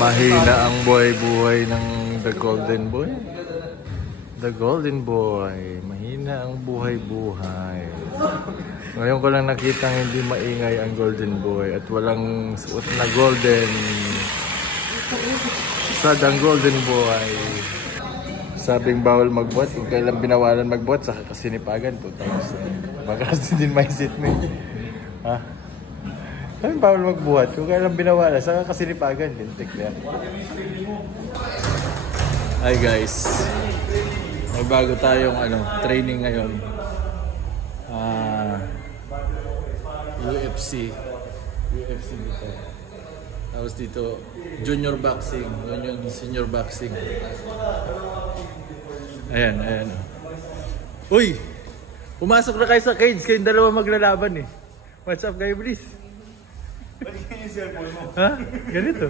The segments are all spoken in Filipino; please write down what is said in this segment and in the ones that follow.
Mahina ang buhay-buhay ng The Golden Boy. The Golden Boy. Mahina ang buhay-buhay. Ngayon ko lang nakita hindi maingay ang Golden Boy at walang suot na golden. Sad ang Golden Boy. Sabing bawal magbuhat, kung kailan binawalan magbuhat sa kasinipagan 2,000. Baka din may sit mo. Ha? Sabing bawal magbuhat, kung kailan binawalan sa kasinipagan, lintik na. Hi guys. May bago tayong training ngayon. UFC dito. Tapos dito, junior boxing, yun yung senior boxing. Ayan. Uy! Pumasok na kayo sa cage, kayong dalawa maglalaban eh. What's up kayo, please? Ba't yung cellphone mo? Ha? Ganito.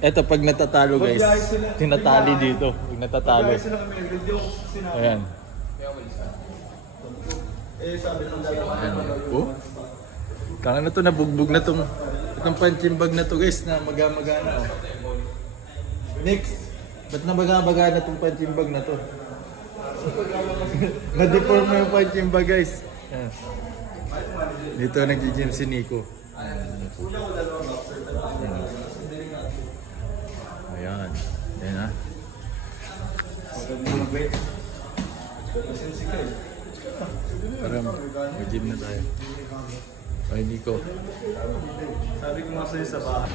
Eto pag natatalo guys, tinatali dito. Pag natatalo. Ayan. Oh? Kaya na to, nabugbog na itong punching bag na to guys, na maga-magana. Oh. Next, ba't na maga-magana na itong punching bag na to? Na-deform na yung punching bag guys. Ayan. Dito nag-gym si Nico. Ayan. Ayan ha. Tara, mag-gym na tayo. Ay, Nico. Sabi ko nga sa'yo sa bahay.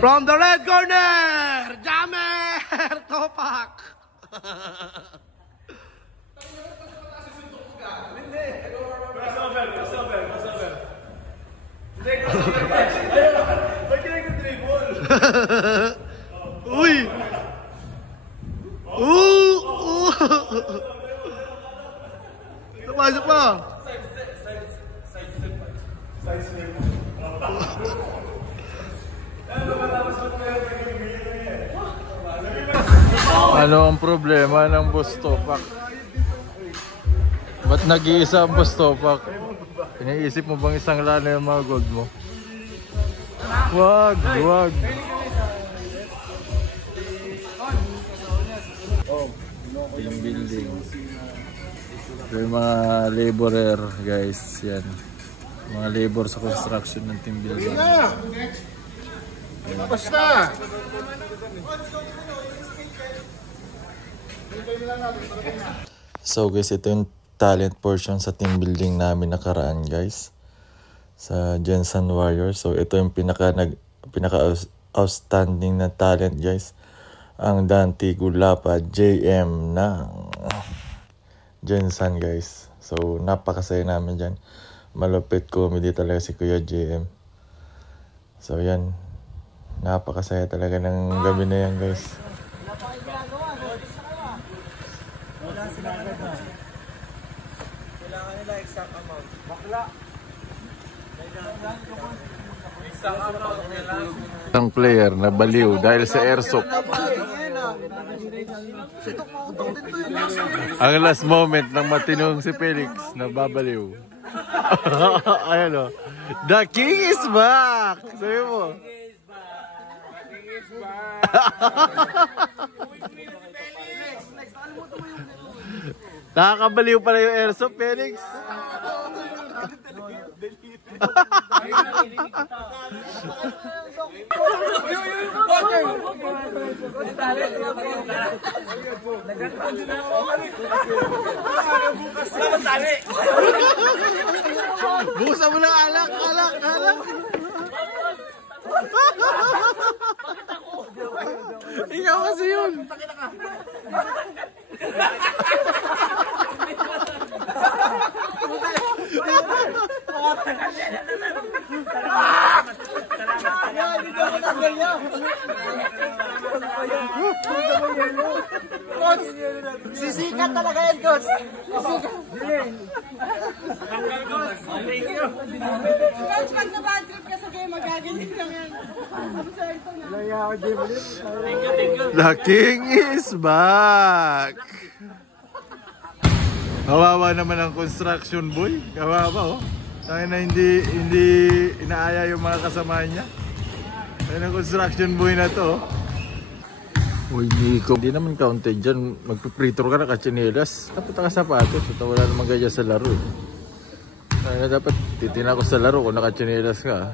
From the red corner, Jamer Topak! Hindi! Crossover! Hindi, crossover! Ba't ka nag-dribble? Uy! Pasok pa! Side step. Ano ang problema ng Boss Topak? Ba't nag-iisa ang Boss Topak? Iniisip mo bang isang lana yung mga gold mo? Wag! Team building. Yung mga laborer guys, yan. Mga labor sa construction ng team building. Basta! So guys, ito yung talent portion sa team building namin nakaraan guys. Sa Jensen Warriors. So ito yung pinaka outstanding na talent guys. Ang Dante Gulapa JM ng Jensen guys. So napakasaya namin dyan. Malupit comedy talaga si Kuya JM. So yan. Napakasaya talaga ng gabi na yan guys. Kailangan nila exact amount. Bakla. Exact amount. Ang player na baliw dahil sa airsoft. Ang last moment ng matinong si Felix na babaliw. Ayan o. The King is back! Sabi mo. Nakakabaliw pala yung airsoft, Felix. Bukasan mo ng alak. Ikaw kasi yun. Coach, sisikat talaga yan, Coach. Coach, pag na-bad trip ka sa game, magaganyan lang yan. The King is back! Kawawa naman ang construction boy. Kawawa oh. Tayo na hindi inaaya yung mga kasama niya. Tayo ng construction boy na to oh. Uy Nico, hindi naman counted dyan. Magpipritor ka na kachinelas. Dapat ka sapatos. Ito wala naman ganyan sa laro eh. Tayo na dapat titina ko sa laro kung nakachinelas ka.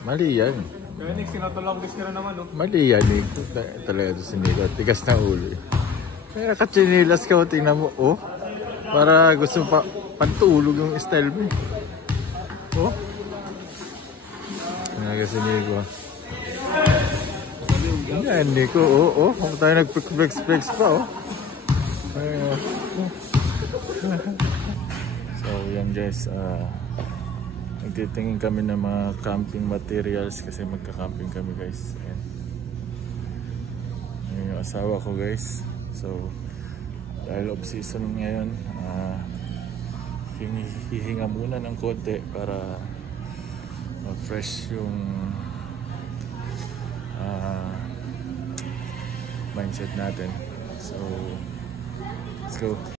Mali yan. Kaya Nick, sinatulong dis ka na naman oh. Mali yan Nico. Talaga ito si Nico. Tigas ng ulo eh. Kaya nakachinelas ka o tingnan mo oh. Para gusto pa pantulog yung style mo. Oh. Nga kasi Nico. Yan Nico. Oh. Kung tayo nag-flex pa oh. So yan guys. Nagtitingin kami ng mga camping materials kasi magka-camping kami guys. Ayan. Ayan yung asawa ko guys. So dahil off season ngayon, hihinga muna ng konti para fresh yung mindset natin. So let's go.